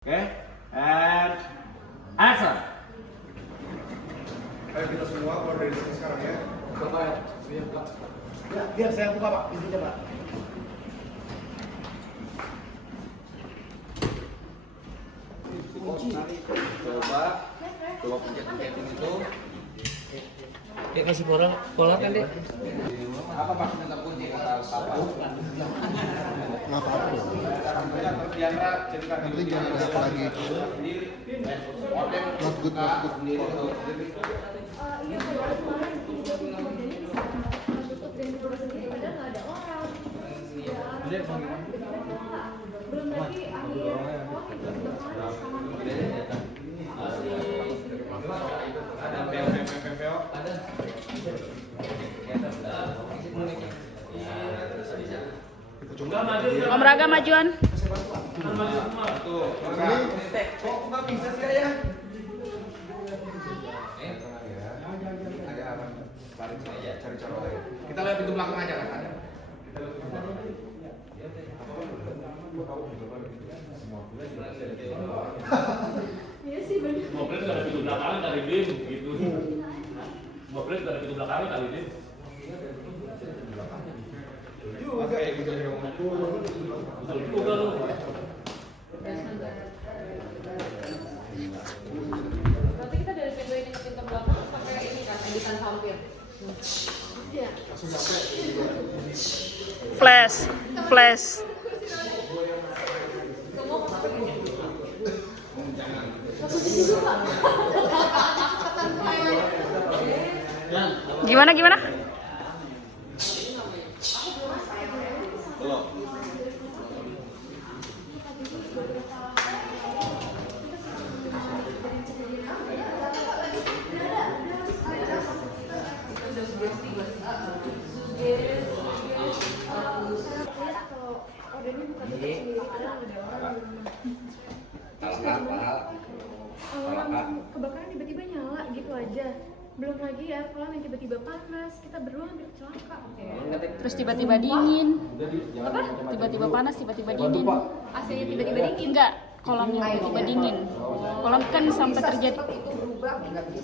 Oke, and action. Ayo kita semua keluar dari sini sekarang ya. Bapak ya, Ya, biar saya buka Pak, intinya Pak. Coba pencet-pencetin itu. dia kasih pola kan deh. Apa maksudnya terkunci kata apa? Nggak apa-apa ya. Diandra cerita Nanti jangan lihat lagi. Not good, not good. Iya, kalau kemarin tiba-tiba kerjanya bisa tutup dan dibuka sendiri padahal nggak ada orang. Ya, orang tiba-tiba nyala. Belum lagi akhir COVID juga panas sama Om Raga majuan. Kok nggak bisa sih ya? Cari cara lain. Kita lihat pintu belakang aja kan ada. Iya sih benar. Mobil nggak ada pintu belakang kali Dim, gitu. Mobil nggak ada pintu belakang kali Dim. Juga gitu ya. Betul juga lu. Nanti kita dari pintu ini ke pintu belakang pakai ini kan editan vampir. Iya. Flash, flash. Gimana gimana? Kalau ordernya bukan tutup sendiri padahal ada orang di rumah. Kebakaran tiba-tiba nyala gitu aja. Belum lagi air kolam yang tiba-tiba panas. Kita berdua hampir celaka. Terus tiba-tiba dingin. Apa? Tiba-tiba panas, tiba-tiba dingin. AC-nya tiba-tiba dingin. Enggak, kolamnya tiba-tiba dingin. Kolam kan sampai terjadi.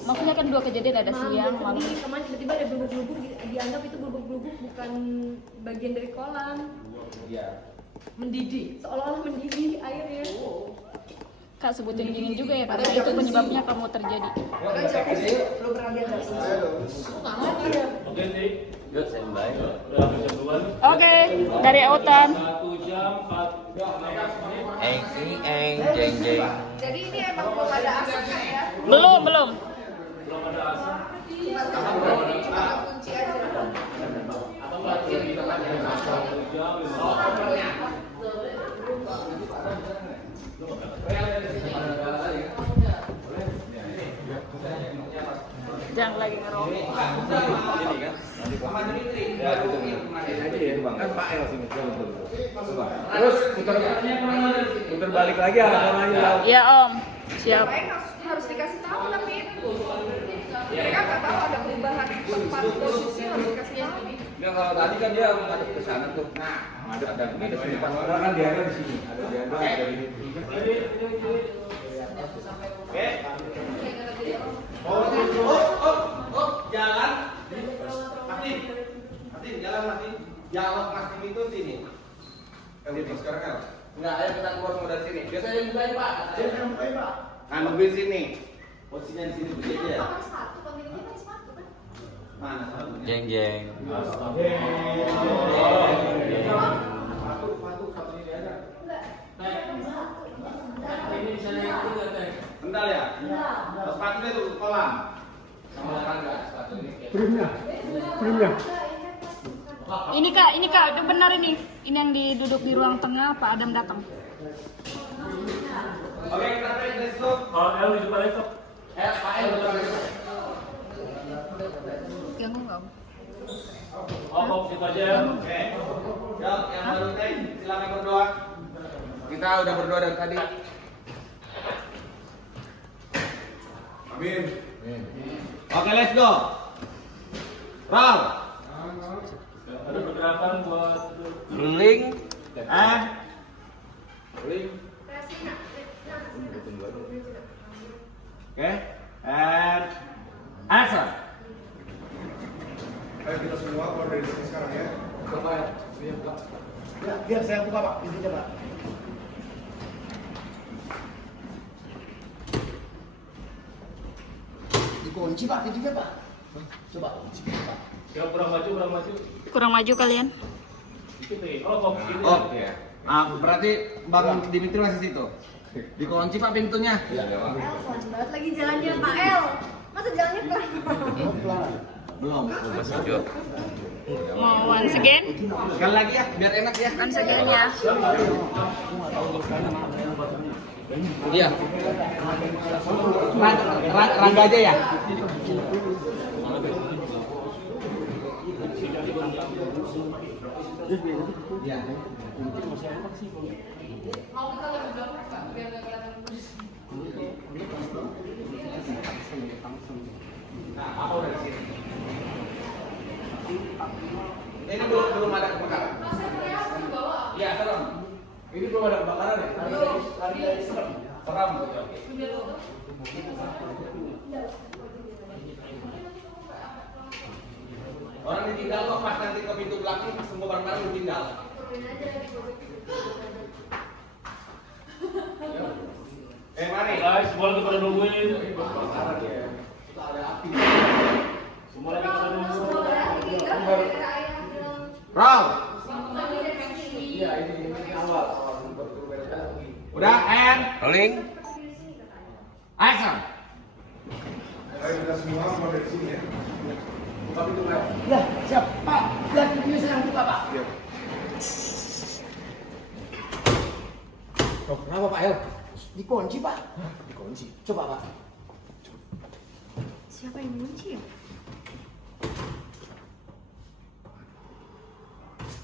Maksudnya kan dua kejadian, ada siang, malam. Kemarin tiba-tiba ada blubur-blubur, dianggap itu blubur-blubur bukan bagian dari kolam. Iya. Mendidih, seolah-olah mendidih airnya. Kak sebutin dingin juga ya, karena itu penyebabnya kamu terjadi. Oke sih. Good, standby. Udah hampir jam 2 nih. Oke, dari Autan. 1 jam 4. Eng, jeng, jeng. Jadi ini emang belum ada asapnya ya? Belum. Belum ada asap. Kunci aja. Atau nggak cerita kan ya? 1 jam 5. Jangan lagi ngerokok. Terus putar balik lagi arah-arahnya. Iya Om, siap. Ngapain harus dikasih tahu tapi mereka nggak tahu ada perubahan tempat posisi harus dikasih tahu. Enggak, kalau tadi kan dia menghadap ke sana tuh. Nah, menghadap ada ini di sini pas. Kan dia ada di sini. Ada dia ada di sini. Oke. Jalan. Masih jalan masih. Jalan masih itu sini. Itu sekarang kan? Enggak, ayo kita keluar semua dari sini. Biasanya yang bukain, Pak. Jangan lupa Pak. Nah, nungguin sini. Posisinya di sini begitu ya. Pakai sepatu, kontennya pakai sepatu kan? Mana satunya? Jeng jeng. Bentar ya. Sepatunya tuh kolam. Sama orang enggak sepatu ini. Primnya. Ini kak, udah benar ini. Ini yang duduk di ruang tengah, Pak Adam datang. Oke, kita break, let's go. Oh, El di depan itu. Pak El betul betul. Ganggu nggak Om? Oh, gitu aja ya. Oke. Yuk, yang baru naik, silakan berdoa. Kita udah berdoa dari tadi. Amin. Oke, let's go. Roll. Ada pergerakan buat Ruling. And Rolling. Kasih nak. Oke. And action. Ayo kita semua keluar dari sini sekarang ya. Coba ya. Ya, biar saya buka Pak, pintunya Pak. Dikunci Pak, pintunya Pak. Coba kunci Pak. Ya kurang maju, kurang maju. Kurang maju kalian. Dikit nih. Oh, kok gini. Oh, berarti Bang Dimitri masih situ. Dikunci Pak pintunya. Pelan banget lagi jalannya Pak El. Masa jalannya pelan? Belum. Mau once again? Sekali lagi ya, biar enak ya. Once again ya. Iya. Rangga aja ya. Iya. Mau kita lebih belakang Pak, biar nggak kelihatan terus. Nah, apa udah di sini? Ini belum ada kebakaran. Iya, serem. Ini belum ada kebakaran ya? Lari dari serem. Serem betul. Orang ditinggal kok pas nanti ke pintu belakang semua barang-barang ditinggal. Mari. Guys, semua lagi pada nungguin. Semua lagi pada nungguin. Roll. Iya, ini awal. Udah, and Rolling. action. Ayo kita semua keluar dari sini ya. Buka pintu Pak. Ya, siap Pak. Lihat pintunya sedang buka Pak. Iya. Oh, kenapa Pak El? Dikunci Pak. Dikunci. Coba Pak. Siapa yang kunci ya?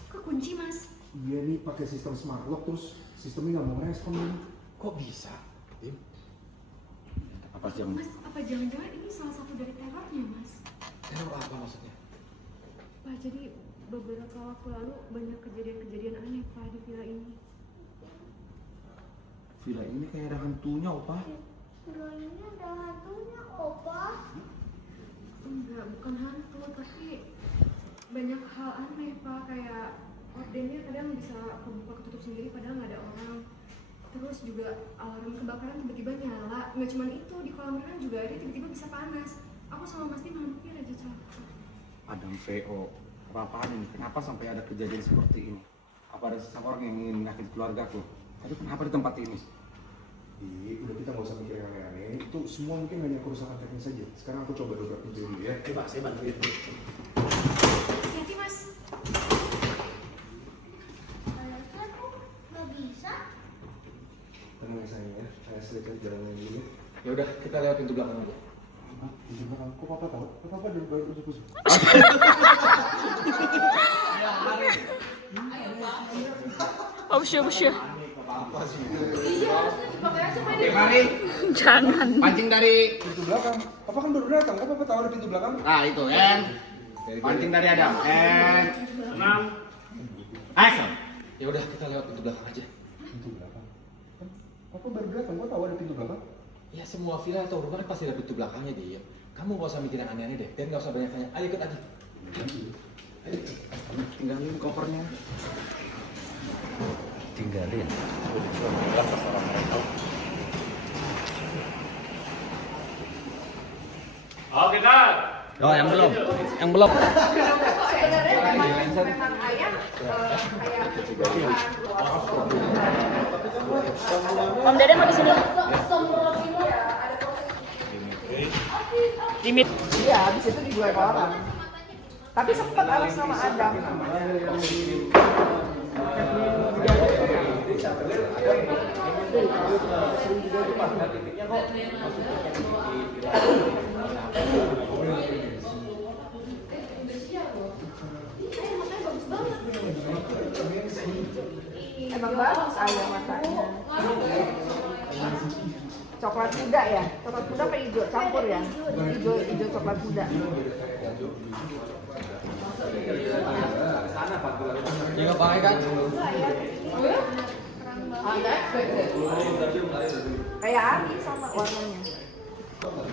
Kekunci Mas. Iya nih pakai sistem smart lock terus sistemnya nggak mau respon nih. Kok bisa? Tim? Mas, apa jangan-jangan ini salah satu dari terornya Mas? Teror apa maksudnya? Pak, jadi beberapa waktu lalu banyak kejadian-kejadian aneh Pak di villa ini. Villa ini kayak ada hantunya, Opa. Ini ada hantunya, Opa. Enggak, bukan hantu, tapi banyak hal aneh Pak, kayak ordennya kadang bisa kebuka ketutup sendiri padahal nggak ada orang. Terus juga alarm kebakaran tiba-tiba nyala. Nggak cuma itu, di kolam renang juga airnya tiba-tiba bisa panas. Aku sama Mas Tim hampir aja celaka. Adam VO, apa-apaan ini? Kenapa sampai ada kejadian seperti ini? Apa ada seseorang yang ingin menyakiti keluargaku? Tapi kenapa di tempat ini? Udah kita nggak usah mikir yang aneh-aneh. Itu semua mungkin hanya kerusakan teknis saja. Sekarang aku coba dobrak pintu dulu ya. Coba saya bantuin. Hati-hati Mas. Nggak bisa. Tenang ya sayang ya. Saya selesai jalannya dulu ya. Ya udah, kita lewat pintu belakang aja. Pintu belakang. Kok papa tahu? Kok papa dari baru kusuk-kusuk? Oh, sure. Apa sih? Iya, pakai aja Pak. Mari, Jangan. pancing dari. Pintu belakang. Papa kan baru datang. Kok papa tahu ada pintu belakang? Nah itu, and pancing dari Adam, and Tenang. action. Ya udah, kita lewat pintu belakang aja. Pintu belakang. Kan papa baru datang. Kok tahu ada pintu belakang? Ya semua villa atau rumah kan pasti ada pintu belakangnya dia. Kamu gak usah mikir yang aneh-aneh deh, dan gak usah banyak tanya. Ayo ikut aja. Tinggalin kopernya. Tinggalin. Oke, Kak. Oh, yang belum. Yang belum. Sebenarnya memang ayam kayak Om Dede mau di sini. semprot itu ya ada proses. Limit. Iya, habis itu dijual ke orang. Tapi sempat Alex sama Adam. Emang bagus ayam masaknya. Coklat muda ya? Coklat muda apa hijau? Campur ya? Hijau coklat muda. Ya nggak pakai kan? Kayak Ari sama warnanya. Aldo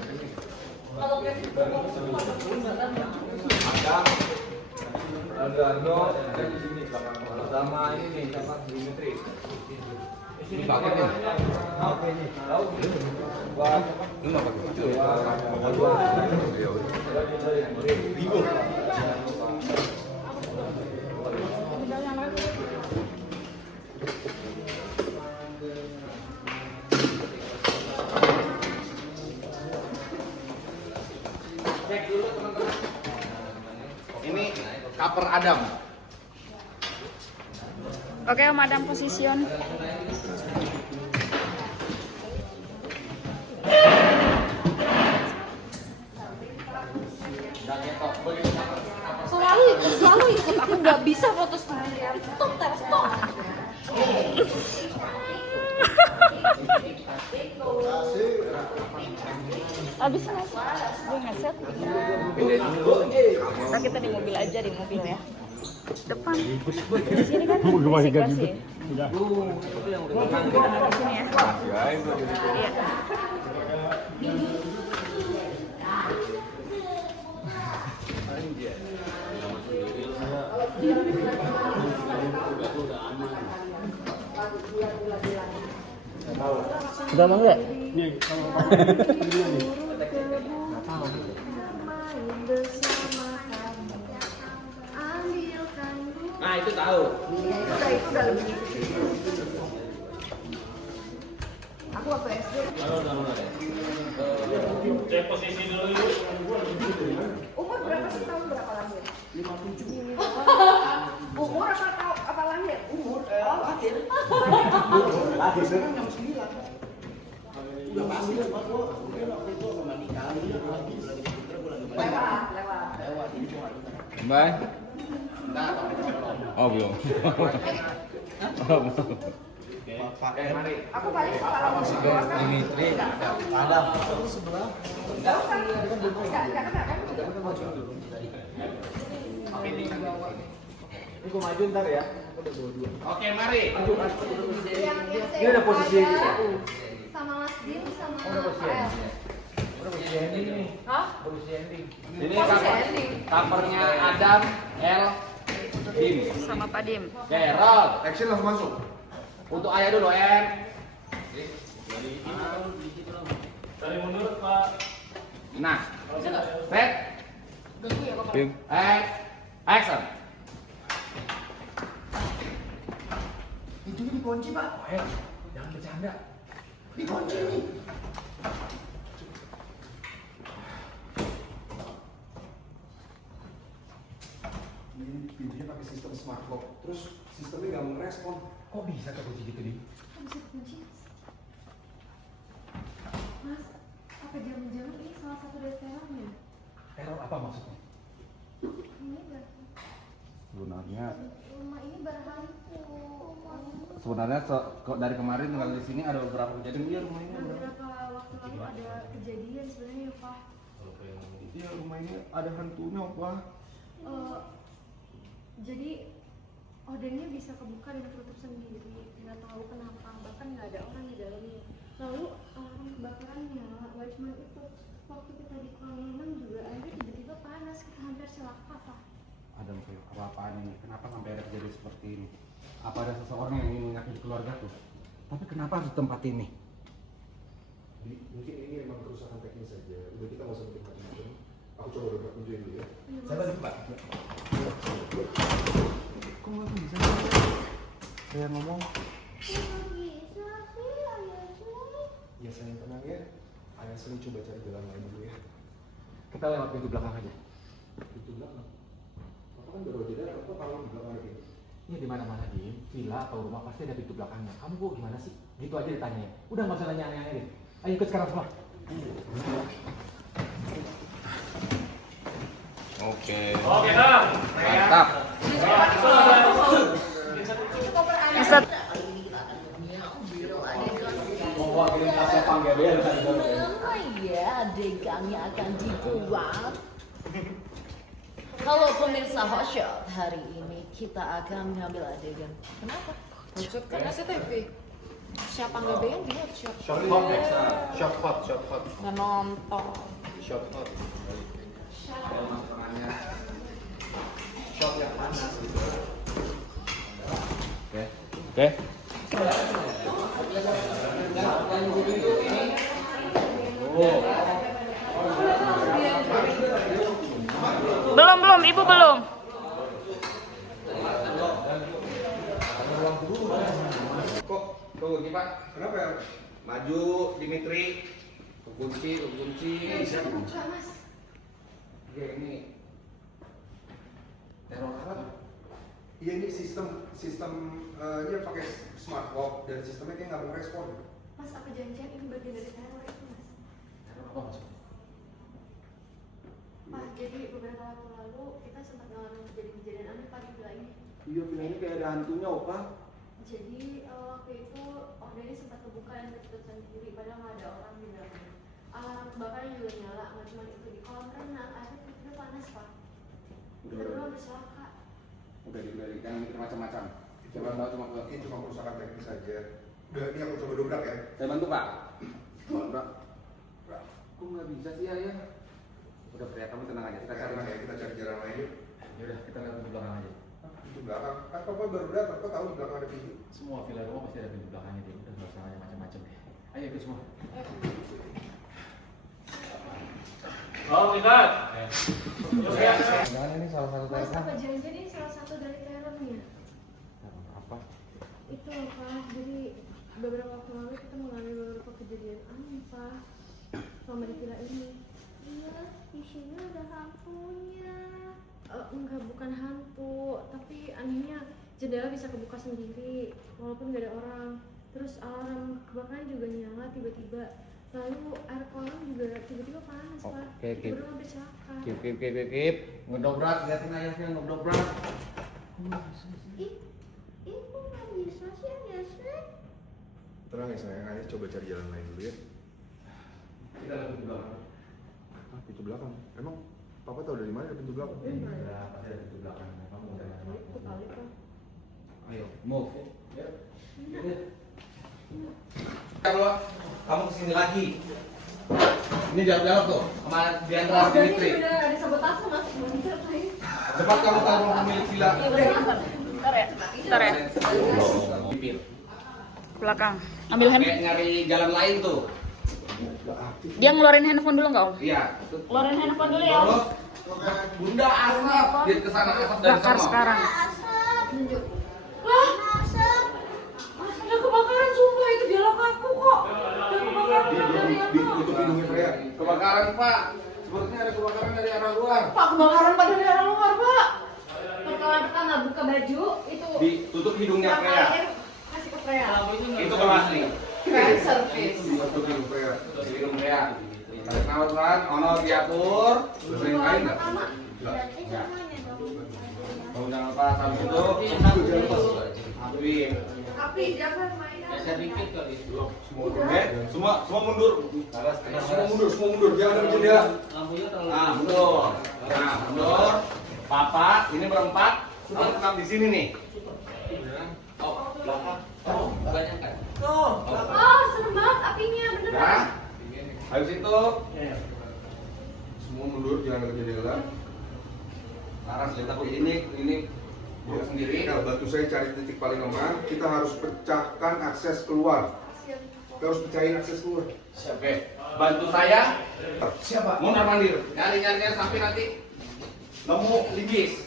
ada di sini belakang sama ini nih sama Dimitri. Ini paket nih. Oke nih. Tahu buat ini enggak pakai itu ya. Bingung. Ini cover Adam. Oke, Om Adam position. Selalu ikut aku, nggak bisa foto sendirian. Stop. Abis gue ngeset. Nah, kita di mobil aja, di mobil ya. Depan. Di sini kan berisik pasti. Kita di sini ya. Iya. Udah mau nggak? Nah itu tahu. Itu udah lebih. Aku waktu SD. Cek posisi dulu yuk. Umur berapa sih, tahun berapa lahir? 57. Umur apa lahir? Umur. Lahir. Lahir sekarang jam 9. Udah pasti kan Pak gua waktu itu sama nikah lagi putra gua lagi lewat ini gua enggak. Bye. Oh belum. Mari. Aku paling kepala Dimitri. Ada sebelah. Enggak kena kan? Ini gua maju ntar ya. Oke mari. Ini ada posisi Sama Mas Dim sama udah posisi Pak El. udah posisi ending nih. Hah? Posisi ending. Ini Posisi ending. covernya Adam, L, Dim. Sama Pak Dim. Oke, roll. Action langsung masuk. Untuk ayah dulu, N. Dari mundur, Pak. Nah, set. Tim. Action. Itu dikunci Pak. Jangan bercanda. Dikunci nih. Ini pintunya pakai sistem smart lock. Terus sistemnya nggak merespon. Kok bisa terkunci gitu, Dim? Bisa dikunci, Mas, apa jangan-jangan ini salah satu dari terornya? Teror apa maksudnya? Ini berarti Sebenarnya rumah ini berhantu. dari kemarin tinggal di sini ada beberapa kejadian. Iya rumah ini Beberapa waktu lalu ada kejadian sebenarnya, Pak. Iya rumah ini ada hantunya Pak. Jadi odengnya bisa kebuka dan tertutup sendiri, nggak tahu kenapa, bahkan nggak ada orang di dalamnya. Lalu alarm kebakarannya, watchman itu waktu kita di kolam renang juga airnya tiba-tiba panas, kita hampir celaka, Pak. Ada apa-apaan ini? Kenapa sampai ada kejadian seperti ini? Apa ada seseorang yang ingin menyakiti keluargaku? Tapi kenapa harus di tempat ini? Mungkin ini memang kerusakan teknis saja. Udah kita nggak usah bikin macam-macam. Aku coba dobrak pintu dulu ya. Saya balik, Pak. Kok nggak bisa? Saya ngomong. Nggak bisa sih, ayah cuy. Ya sayang tenang ya. Ayah sering coba cari jalan lain dulu ya. Kita lewat pintu belakang aja. Pintu belakang. Apa kan baru aja ada apa kalau di belakang ini? Iya di mana-mana Dim, villa atau rumah pasti ada pintu belakangnya. Kamu kok gimana sih? Gitu aja ditanya. Udah nggak usah nanya aneh-aneh deh. Ayo ikut sekarang semua. Oke. Oke, Kang. Mantap. Bisa. Iya, adegannya akan dibuat. Halo pemirsa Hot Shot, hari ini kita akan mengambil adegan. Kenapa? Maksud kan SCTV. Siapa nggak bayang dia shot. Shot hot. Nggak nonton. Shot hot. makanannya. Shot yang panas gitu. Oke. Belum, ibu belum. Kok tunggu nih Pak? Kenapa ya? Maju Dimitri. Kunci. Bisa buka mas. Oke ini teror apa? Iya ini sistem dia pakai smart lock dan sistemnya kayak nggak mau respon. Mas apa janjian ini bagian dari teror itu mas? Teror apa mas? Pak jadi beberapa waktu lalu kita sempat ngalamin kejadian aneh Pak di villa ini. Iya bilangnya kayak ada hantunya Opa. Jadi waktu itu ordernya sempat kebuka dan ketutup sendiri padahal nggak ada orang di dalamnya. Alarm kebakaran juga nyala, nggak cuma itu di kolam renang airnya tiba-tiba panas Pak. Kita berdua hampir celaka. Udah jangan mikir macam-macam. Coba tahu cuma Ini cuma kerusakan teknis saja. Udah ini aku coba dobrak ya. saya bantu Pak. Dobrak. Kok nggak bisa sih ayah? Udah pria kamu tenang aja. Kita cari Kita cari jalan lain yuk. Ya udah kita lihat di belakang aja. Pintu belakang. Kan papa baru datang. Kau tahu di belakang ada pintu. Semua villa rumah pasti ada pintu belakangnya deh. Udah nggak usah nanya macam-macam deh. Ayo ikut semua. Oh, ikat. Jangan ini salah satu Mas apa janjian ini salah satu dari terornya? apa? Itu loh Pak, jadi beberapa waktu lalu kita mengalami beberapa kejadian aneh Pak selama di villa ini. Iya, di sini ada hantunya. Enggak, bukan hantu, tapi anehnya jendela bisa kebuka sendiri walaupun gak ada orang. Terus alarm kebakaran juga nyala tiba-tiba. Lalu air kolam juga tiba-tiba panas Pak. Oke. Berdua bercelaka. Kip. Ngedobrak, liatin ayahnya ngedobrak. Ibu nggak bisa sih ya sih. Tenang ya sayang. Ayo coba cari jalan lain dulu ya. Kita lihat di belakang. Ah, pintu belakang. Emang papa tahu dari mana ada pintu belakang? Iya, pasti ada pintu belakang. Kamu udah Itu kali Pak. Ayo, move. Kalau kamu kesini lagi, ini jawab tuh sama Diandra Dimitri. Bener ada sabotase mas. Cepat kamu taruh pemilik villa. Bentar ya. Bibir. Belakang. Ambil handphone. Kayak nyari jalan lain tuh. Dia ngeluarin handphone dulu nggak Om? Iya. Ngeluarin handphone dulu ya Om. Terus Bunda asap, dia kesana asap dari Bakar sana. sekarang. Wah, mas ada kebakaran sumpah itu dialog aku kok. Ada kebakaran dari Itu pintunya Freya. Kebakaran Pak. Sepertinya ada kebakaran dari arah luar. Pak kebakaran pada dari arah luar Pak. Pertolongan pertama buka baju itu. Ditutup hidungnya Freya. Kasih ke Freya. Itu kalau asli. Fan service. Itu pintu Freya. Tutup hidung Freya. Tarik nafas kan, ono diatur. Bersihin kain nggak? Nggak. Kamu jangan lupa habis itu api. Tapi jangan mainan. Semua mundur. Semua mundur. Jangan ada jendela. Nah, mundur. Papa, ini berempat. Kamu tetap di sini nih. Oh, belakang. Oh, serem banget apinya beneran. Nah, habis itu Semua mundur. Jangan ada jendela. Laras lihat aku ini buruk sendiri. Nah, bantu saya cari titik paling aman. Kita harus pecahkan akses keluar. Kita harus pecahin akses keluar. Oke, bantu saya. Siapa? Mondar mandir. Nyari sampai nanti nemu linggis.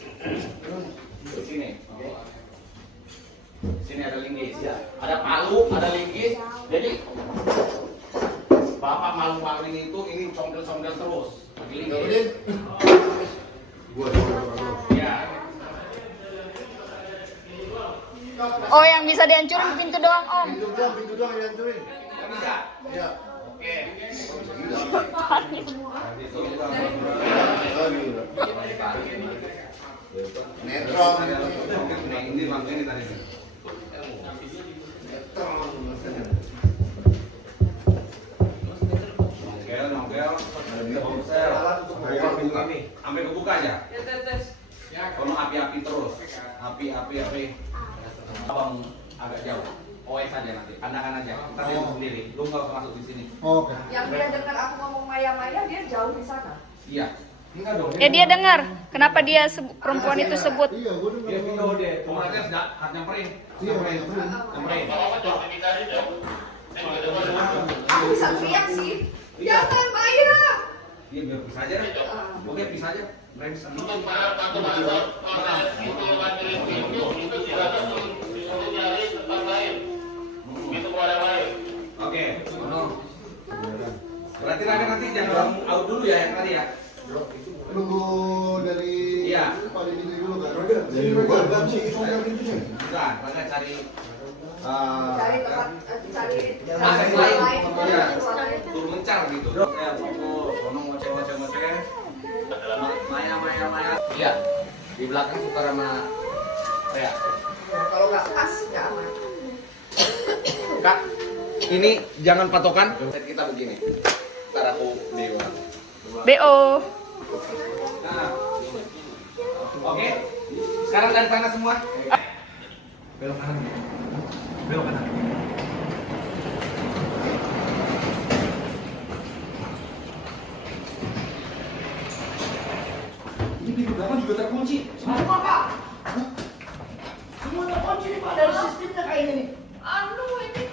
Di sini. Oke. Di sini ada linggis. Ada palu, ada linggis. Jadi Bapak malu-malu ini comel-comel terus. Pakai linggis. Gua. Ya. Oh yang bisa dihancurin pintu doang Om. Pintu doang yang hancurin. Nggak bisa. Iya. Oke. Netron. Nah, ini tadi. Nongkel. Sampai kebuka ya. Kalau api-api terus. Api. Abang agak jauh. OS aja nanti, pandangan aja. Kita lihat sendiri. Lu nggak usah masuk di sini. Oke. Yang dia dengar aku ngomong Maya-Maya, dia jauh di sana. Iya. Enggak dong. Ya dia dengar. Kenapa dia perempuan itu sebut? Iya, gue Dia video dengar. deh. Pemerintah sudah harus nyamperin. Iya, Nyamperin. Aku bisa teriak sih. Jangan Maya. Iya biar bisa aja. Oke bisa aja. Brand Oke. Berarti nanti jangan out dulu ya yang tadi ya. Nunggu dari Iya. Pak Deddy dulu kan? Jadi Raga sih itu yang intinya. Bukan, Raga cari Cari tempat, cari Masa yang lain. lain. Iya. Tempat lain. Turun mencar gitu. Ya, fokus, ngomong ngoceh. Maya. Iya. Di belakang suka sama Rea. Kalau nggak pas, nggak aman. Kak, ini jangan patokan. Kita begini. Ntar aku dewa. BO. Nah. Oke. Sekarang dari sana semua. Belok kanan. Belok kanan. Ini pintu belakang juga terkunci. Semua Pak. Semua terkunci nih Pak dari sistemnya kayaknya nih. Aduh ini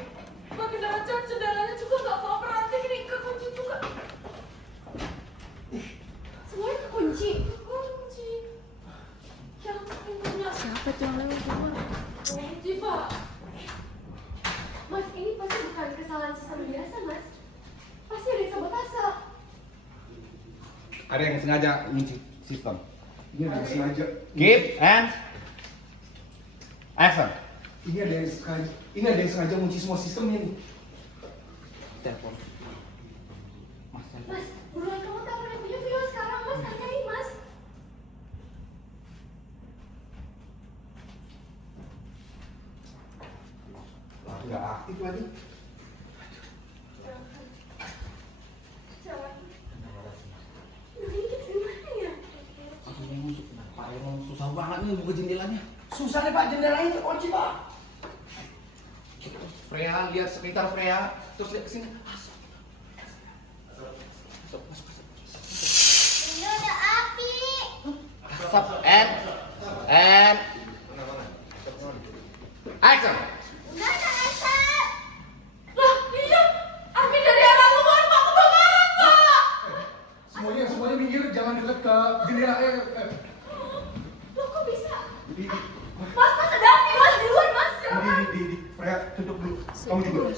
makin lancar, jendelanya juga nggak mau berarti ini kekunci juga. Semuanya kekunci. Kunci. Yang pintunya. Siapa tuh yang lewat keluar? Kunci Pak. Mas ini pasti bukan kesalahan sistem biasa Mas. Pasti ada yang sabotase. Ada yang sengaja ngunci sistem. Ini ada yang sengaja. Keep and action. Ini ada yang sengaja ngunci semua sistemnya nih. Telepon. Mas, buruan kamu telepon yang punya video sekarang Mas, tanyain Mas. Nggak aktif lagi. Jangan. Nah ini kita gimana ya? Pak emang susah banget nih buka jendelanya. Susah nih Pak, jendelanya terkunci Pak. Freya lihat sekitar Freya, terus lihat kesini. Ini ada api. Asap and action. Enggak ada asap. Lah iya, api dari arah luar Pak kebakaran Pak. Semuanya minggir, jangan dekat ke jendela. Loh kok bisa? Mas ada api Mas di luar Mas. Di Freya tutup dulu. Kamu juga.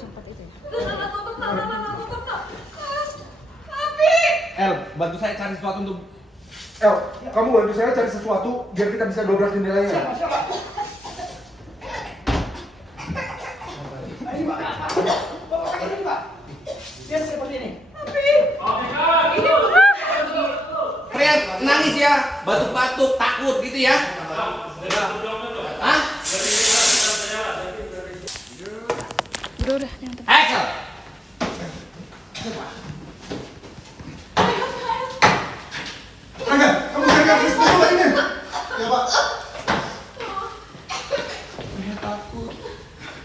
Tutup tak. Api. El, bantu saya cari sesuatu untuk El, kamu bantu saya cari sesuatu biar kita bisa dobrak jendelanya. Siapa? Ini Pak. Bawa pakai ini Pak. Biar seperti ini. Freya nangis ya, batuk-batuk, takut gitu ya. Hah? Udah, jangan telepon. Action. Raga, kamu jaga sesuatu ini. Ya Pak.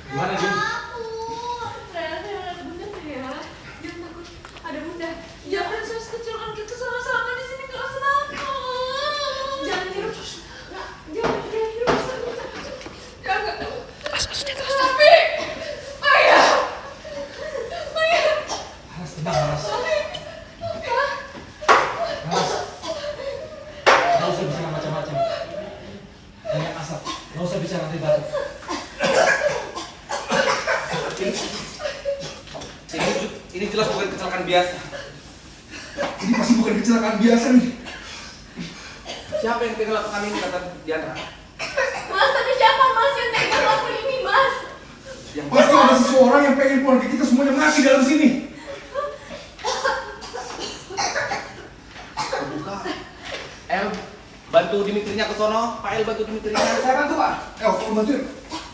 Gimana Jun? Ternyata ada bunda ya. Jangan takut. Ada bunda. Jangan saya kecilkan kita sama-sama di sini kelas takut. Jangan hirup. Jangan hirup. Jangan. Tapi. Maya. Tenang, nggak usah bicara macam-macam. Banyak asap, nggak usah bicara nanti batuk. Ini jelas bukan kecelakaan biasa. Ini pasti bukan kecelakaan biasa nih. Siapa yang tega lakukan ini kata Diandra? Mas, tapi siapa Mas yang tega lakukan ini Mas? Pasti ada seseorang yang pengen keluarga kita semuanya mati dalam sini. Buka. El, bantu Dimitrinya ke sono. Pak El bantu Dimitrinya. Saya bantu Pak. El, kamu bantuin.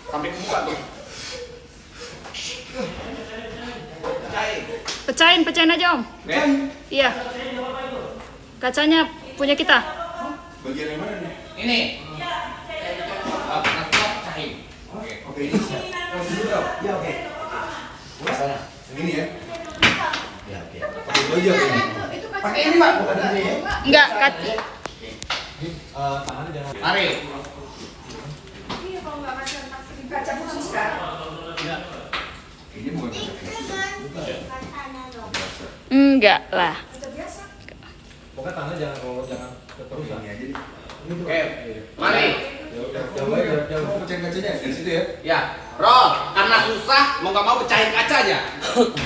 Sampai ke muka tuh. Pecahin aja Om. Oke. Iya. Kacanya punya kita. Bagian yang mana nih? Ini. Nah, stop, cahin. Oke. Oke, ini siap. Dok. Ya oke. Sana. Yang ini ya. Ya oke. Pakai itu aja kayaknya. Pakai ini Pak, bukan ini ya. Enggak, kaki. Tangannya jangan. Mari. Iya kalau nggak pakai kaca khusus kan? Ini bukan kaca. Enggak lah. Kaca biasa. Pokoknya tangannya jangan keterusan. Ini aja deh. Oke. Mari. Jauh aja, jauh. Pecahin kacanya dari situ ya. Ya, roll. Karena susah, mau nggak mau pecahin kacanya.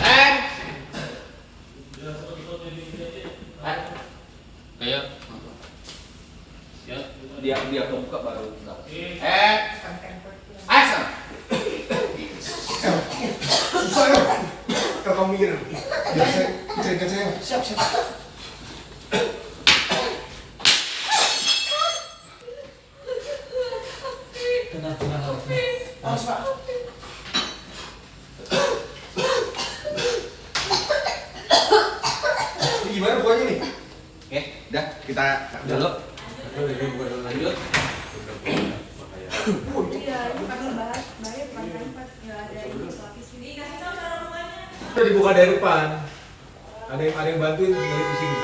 And Kayak ya. dia kebuka baru. And action. Susah ya. Kalau kamu mikir. Biar saya pecahin kacanya. Siap. Awas Pak. Ini gimana buahnya nih? Oke, udah kita dulu. Lanjut. Iya, ini pakai bayar pas nggak ada ini lapis ini. Kasih tahu cara rumahnya. Udah dibuka dari depan. Ada yang bantuin tinggal di sini.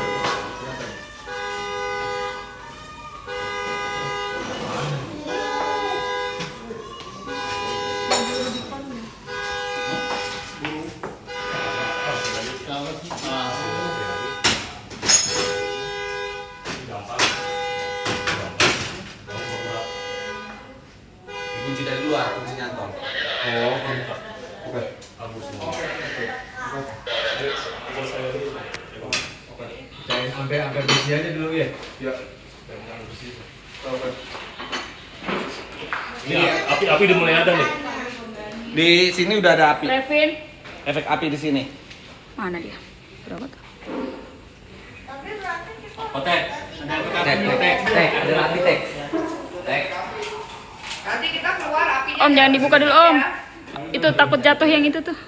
Kunci dari luar, kunci nyantol. Oh, oke. Sampai besi aja dulu ya. Ya. Ini api udah mulai ada nih. Di sini udah ada api. Revin. Efek api di sini. Mana dia? Berapa tuh? Tek. Tek, ada api tek. Tek. Nanti kita keluar apinya. Om jangan dibuka dulu Om. Itu takut jatuh yang itu tuh.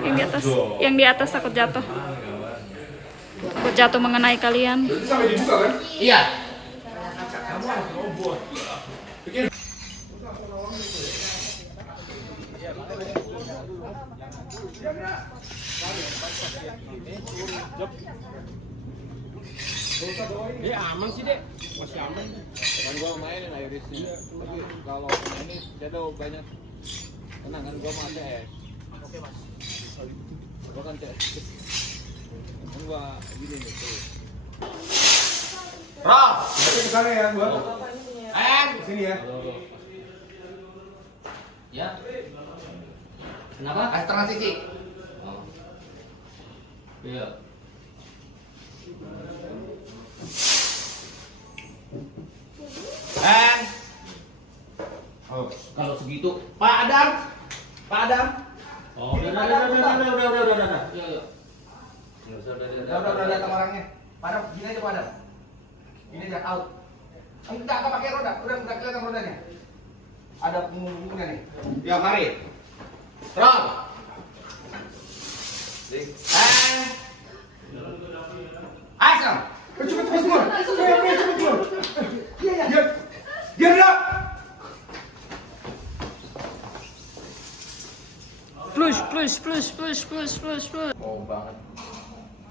Yang di atas. Yang di atas takut jatuh. Takut jatuh mengenai kalian. Berarti sampai dibuka kan? Iya. Aman sih, Dek. Masih aman. Kan gua mainin Irisnya. Tapi kalau ini Shadow banyak tenang kan gua mau ATS. Oke, Mas. Gua kan CS. Kan gua gini nih tuh. Roll. Berarti ke sana ya gua. And Sini ya. ya. Kenapa? Setengah sisi. Iya. And oh, kalau segitu, Pak Adam. Oh, udah. Iya. Udah datang orangnya. Pak Adam, gini aja Pak Adam. Gini aja out. Enggak pakai roda, udah kelihatan rodanya. Ada punggungnya nih. Ya mari. Roll. And action. Cepet keluar. Cepet keluar. Iya. Biar enggak. Plus. Oh banget.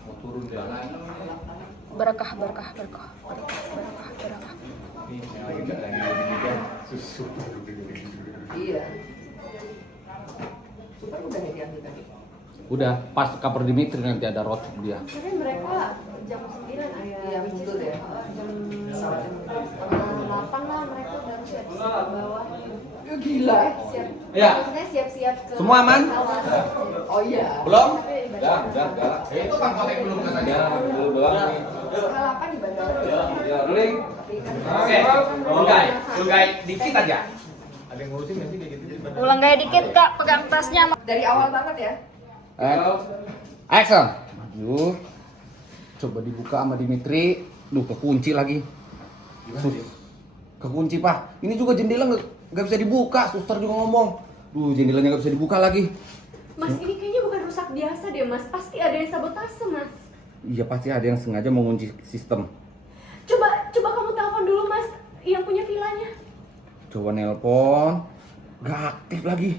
Mau turun jalan. Berkah. Ini yang lagi enggak lagi susu. Iya. Super udah ya diambil tadi. Udah pas cover Dimitri nanti ada roti dia. Tapi mereka jam 9 ayah. Iya, betul ya. Jam 8 lah mereka udah siap-siap ke bawah. Gila. Siap. Iya. Maksudnya siap-siap ke Semua aman? Oh iya. Belum? Udah. Itu kan kotek belum katanya. Belum. Halapan di bandara. Ya, rolling. Oke, Ulgai dikit aja. Ada yang ngurusin nanti kayak gitu. Ulang gaya dikit Kak, pegang tasnya. Dari awal banget ya. Action. Aduh. Coba dibuka sama Dimitri. Duh, kekunci lagi. Kekunci, Pak. Ini juga jendela nggak bisa dibuka. Suster juga ngomong. Duh, jendelanya nggak bisa dibuka lagi. Mas, ini kayaknya bukan rusak biasa deh, Mas. Pasti ada yang sabotase, Mas. Iya, pasti ada yang sengaja mengunci sistem. Coba kamu telepon dulu, Mas, yang punya vilanya. Coba nelpon. Nggak aktif lagi.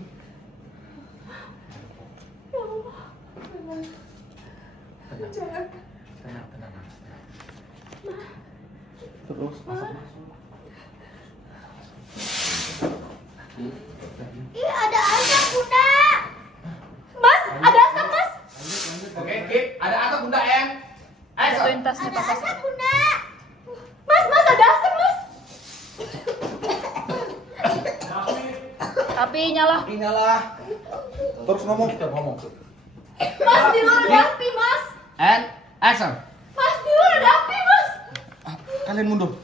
Jangan. Tenang. Terus masuk. Ih, ada asap, Bunda. Mas, ada asap, Mas. Oke, Kip, ada asap Bunda En. Jatuhin tas Ada tas. asap, Bunda. Mas, ada asap, Mas. Api nyala. Inilah. Terus ngomong. Mas, di luar ada api, Mas. And action. Mas, di luar ada api, Mas. Kalian mundur.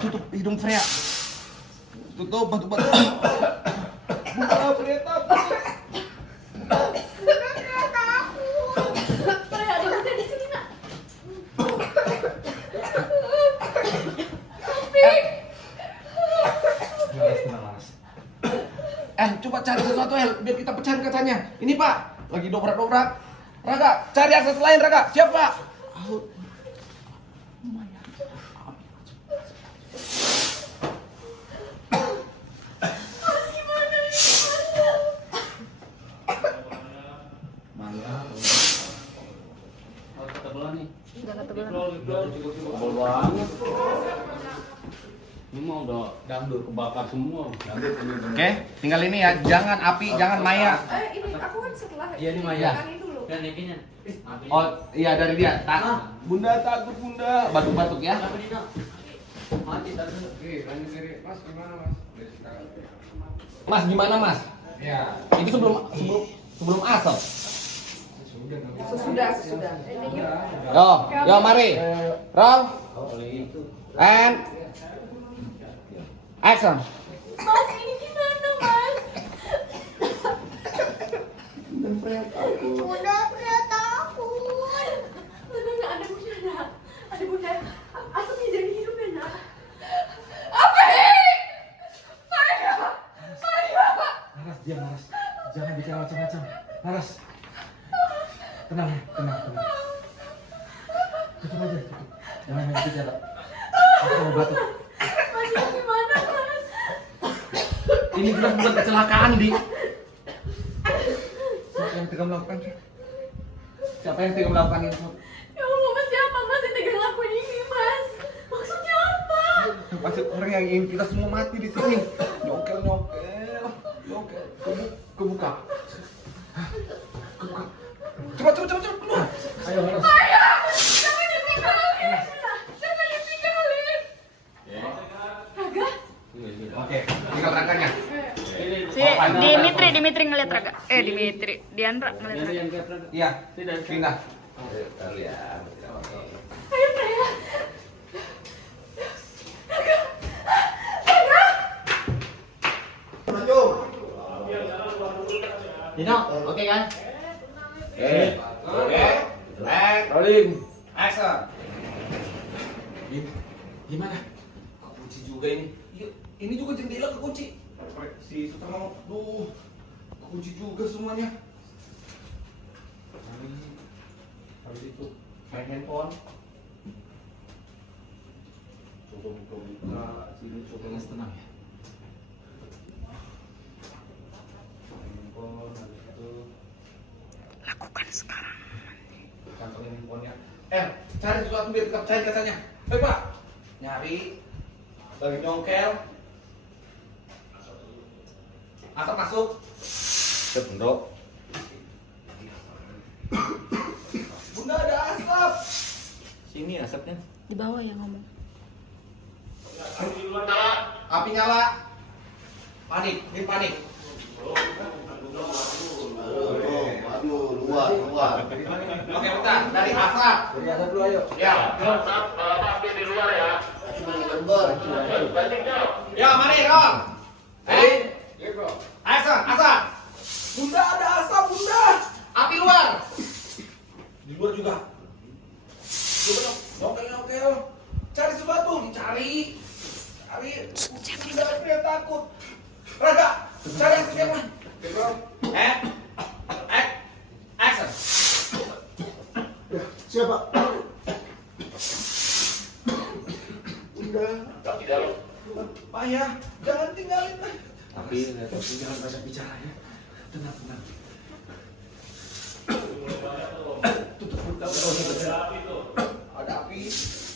Tutup hidung Freya. Tutup batu-batu. Buka Freya takut. Freya, ada Bunda di sini, Nak. Coba cari sesuatu biar kita pecahin kacanya. Ini Pak, lagi dobrak-dobrak. Raga, cari akses lain Raga. Siap Pak. Enggak ketebelan. Tebal banget. Ini mah udah dangdut kebakar semua. Oke, tinggal ini ya. Jangan api, jangan maya. Ini aku kan setelah Iya, ini Maya. Ini dulu. Dan yakinnya. Oh, iya dari dia. Bunda takut Bunda. Batuk-batuk ya. Mati tadi. Mas gimana Mas? Mas gimana Mas? Ya. Itu sebelum asap. Sesudah. Yo mari. Roll. And action. Mas, ini gimana, Mas? Bunda, Freya takut. Bunda, nggak ada Bunda, Nak. Ada Bunda. Asapnya jadi hidup ya, Nak. Apa ini? Freya. Laras, diam Laras. Jangan bicara macam-macam. Laras. Tenang. Tutup aja. Jangan banyak bicara. Aku mau batuk. Mas, ini gimana, Mas? Ini jelas bukan kecelakaan, Di. Siapa yang tega melakukan ini? Ya Allah, Mas, siapa Mas yang tega ngelakuin ini, Mas? Maksudnya apa? Pasti orang yang ingin kita semua mati di sini. Nyokel. Kebuka. Cepat keluar. Ayo Laras. Jangan ditinggalin. Raga? Oke, tinggal rangkanya. Si Dimitri ngeliat Raga. Dimitri, Diandra ngeliat Raga. Iya, pindah. Ayo, Freya. Dino, oke kan? Oke. Rolling. Action. Gimana? Kekunci juga ini. Ini juga jendela kekunci. Si Sutarno, kekunci juga semuanya. Habis itu main handphone. Coba buka sini, coba tenang ya. Main handphone, habis itu Lakukan sekarang. kantongin handphonenya. Cari sesuatu biar kita pecahin kacanya. Baik Pak. Nyari. Lagi nyongkel. Asap masuk. Bro. Bunda ada asap. Sini asapnya. Di bawah ya ngomong. Api nyala. Panik, ini panik. Aduh, luar. Oke, bentar. Dari asap. Dari asap dulu ayo. Ya. Ya, mari, Ron. Asap. Bunda ada asap, Bunda. Api luar. Di luar juga. Coba nyongkel. Cari sesuatu, cari. Bunda Freya takut. Raga, cari yang lain. Action. Siapa? Bunda. Pak ya, jangan tinggalin. Tapi Jangan banyak bicara ya. Tenang.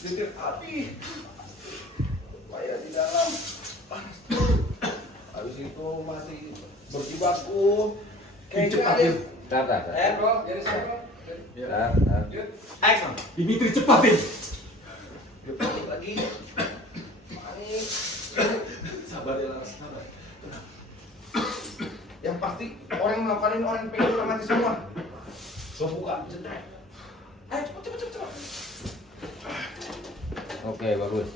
Sedikit hati. Saya di dalam. Habis itu masih berjibaku. Cepat ya. Bentar. Bro, jadi saya bro. Bentar. Action. Dimitri cepat ya. Balik lagi. Manis. Sabar ya Laras, sabar. Yang pasti orang yang melakukan ini orang yang pengen udah mati semua. Gua buka, jendret. Ayo cepet. Oke, bagus.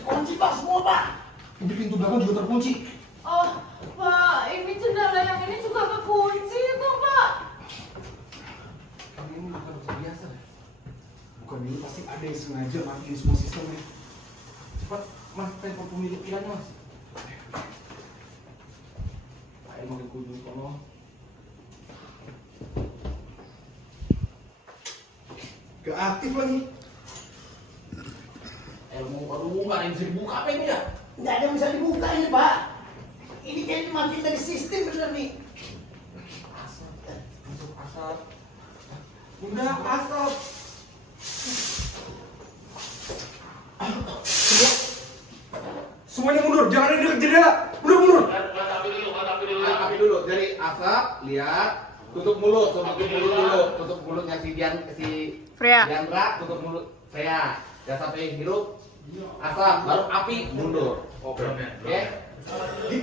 Kunci Pak semua Pak. Ini pintu belakang juga terkunci. Oh, Pak, ini jendela yang ini juga kekunci tuh, Pak. Ini bukan urusan biasa. Bukan ini pasti ada yang sengaja matiin semua sistemnya. Cepat, Mas, telepon pemilik kiranya, Mas. Ayo makin kunjung kono. Gak aktif lagi. Aduh, nggak ada yang bisa dibuka apa ini ya? Nggak ada yang bisa dibuka ini Pak. Ini kayaknya dimatiin dari sistem bener nih. Asap. Udah, asap. Semuanya mundur, jangan ada di dekat jendela. Mundur. Api dulu. Jadi asap, lihat. Tutup mulut dulu. Tutup mulutnya si Freya. Diandra, tutup mulut Freya. Jangan sampai hirup. Asap, baru api mundur. Oke?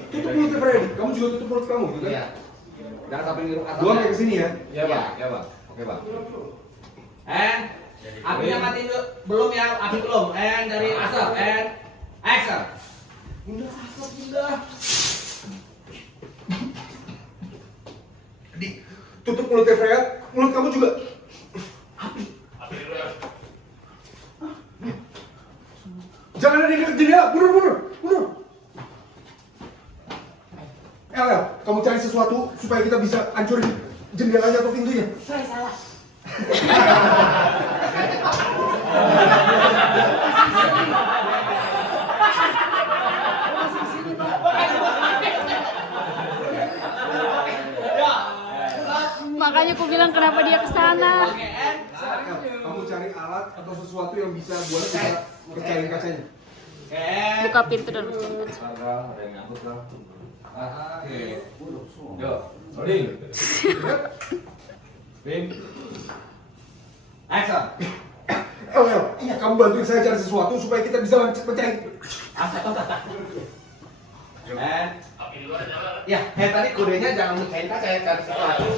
Tutup mulutnya Freddy. Kamu juga tutup mulut kamu, gitu kan? Iya. Jangan sampai hirup asap. Gua kayak kesini ya. Ya, Bang. Oke, Bang. Apinya mati belum ya? Api belum. Dari asap. Action. Udah asap udah. Tutup mulutnya Freya. Mulut kamu juga. Jangan ada di dekat jendela. Mundur. El, kamu cari sesuatu supaya kita bisa hancurin jendelanya atau pintunya. Saya salah. Makanya aku bilang kenapa dia ke sana. El, kamu cari alat atau sesuatu yang bisa buat kita pecahin kacanya. Buka pintu dan pecahin kaca. Ada yang ngangkut, Bang. Oke. Yo, rolling. Bim. Action. El, kamu bantuin saya cari sesuatu supaya kita bisa pecahin. Ya, tadi kodenya jangan mecahin kaca ya, cari sesuatu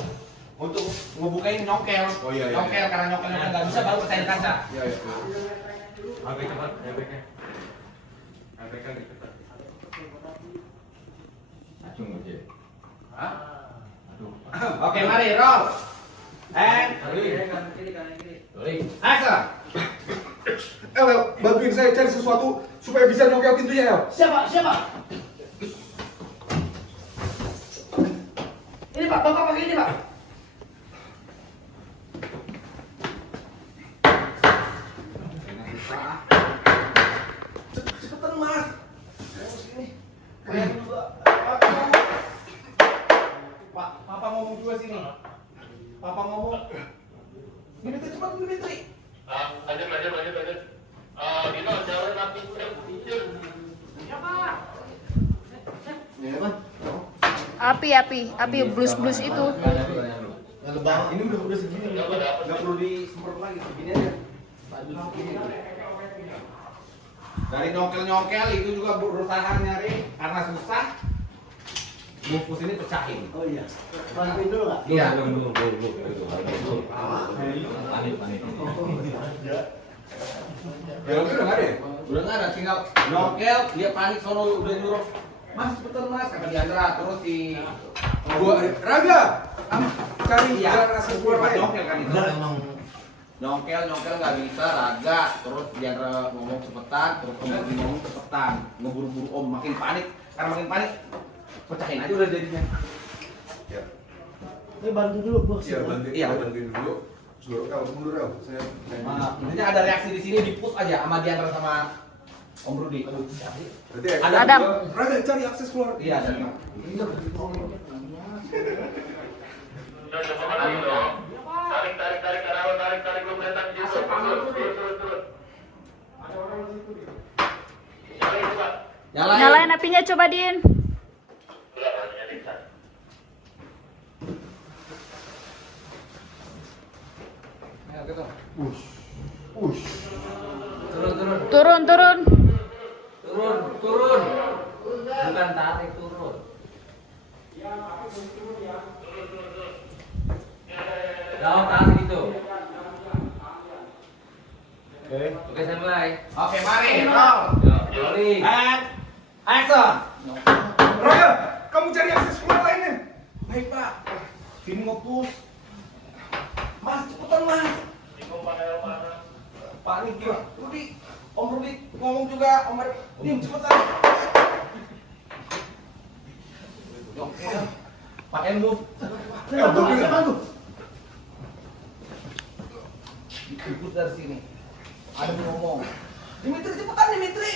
untuk ngebukain nyokel. Oh, iya. Nyokel karena nyokelnya nggak bisa baru pecahin kaca. Iya. Habis cepat, habisnya. Habisnya cepat. Acung aja. Hah? Oke, mari roll. Rolling. Action. El, bantuin saya cari sesuatu supaya bisa nyokel pintunya, El. Siapa? Ini Pak, Bapak pakai ini Pak. Cepetan, Mas. Sini. Pak, Papa ngomong juga sini. Papa ngomong. Dimitri cepat, Dimitri. Lanjut. Dino, jangan nanti pikir. Api blus itu. Ini udah segini, nggak perlu disemprot lagi, segini aja. Dari nyokel itu juga berusaha nyari karena susah. Bungkus ini pecahin. Oh iya. Bantuin dulu nggak? Iya. Panik. Ya, udah nggak ada ya? Udah nggak ada, tinggal nyokel, dia panik sono udah nyuruh. Mas cepetan Mas, kata Diandra, terus si Raga, cari Iya, jalan akses keluar lain. nyokel kan itu. Nyokel nggak bisa, Raga, terus Diandra ngomong cepetan, terus Om Budi ngomong cepetan, ngeburu-buru Om, makin panik, karena makin panik, pecahin aja udah jadinya. Ya. Ini bantu dulu bos. Iya, bantuin. Iya. Bantuin dulu. Mundur, El. Saya Intinya ada reaksi di sini, di push aja sama Diandra sama Om Rudi. Berarti Adam. Raga, cari akses keluar. Iya, ada. Tarik ke arah apinya coba, Din. Ayo gitu. Ush. Turun. Turun. Turun. Bukan tarik, turun. Jauh tarik gitu. Oke, standby. Oke, mari, roll. Rolling. And action. Raya, kamu cari akses keluar lainnya. Baik, Pak. Sini ngobrol. Mas, cepetan, Mas. Panik gila. Om Rudi ngomong juga. Om Dim, cepetan. Oke. Pakai move. Bantu. Ikut dari sini. Ada yang ngomong. Dimitri, cepetan Dimitri.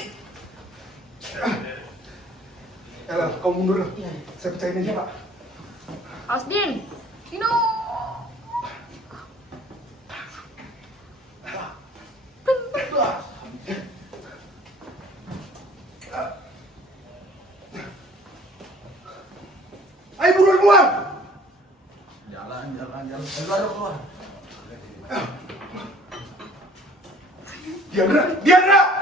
Ella, kamu mundur. Saya pecahin aja, Pak. Awas, Din. Dino. Ayo buruan keluar. Jalan. Keluar. Diandra.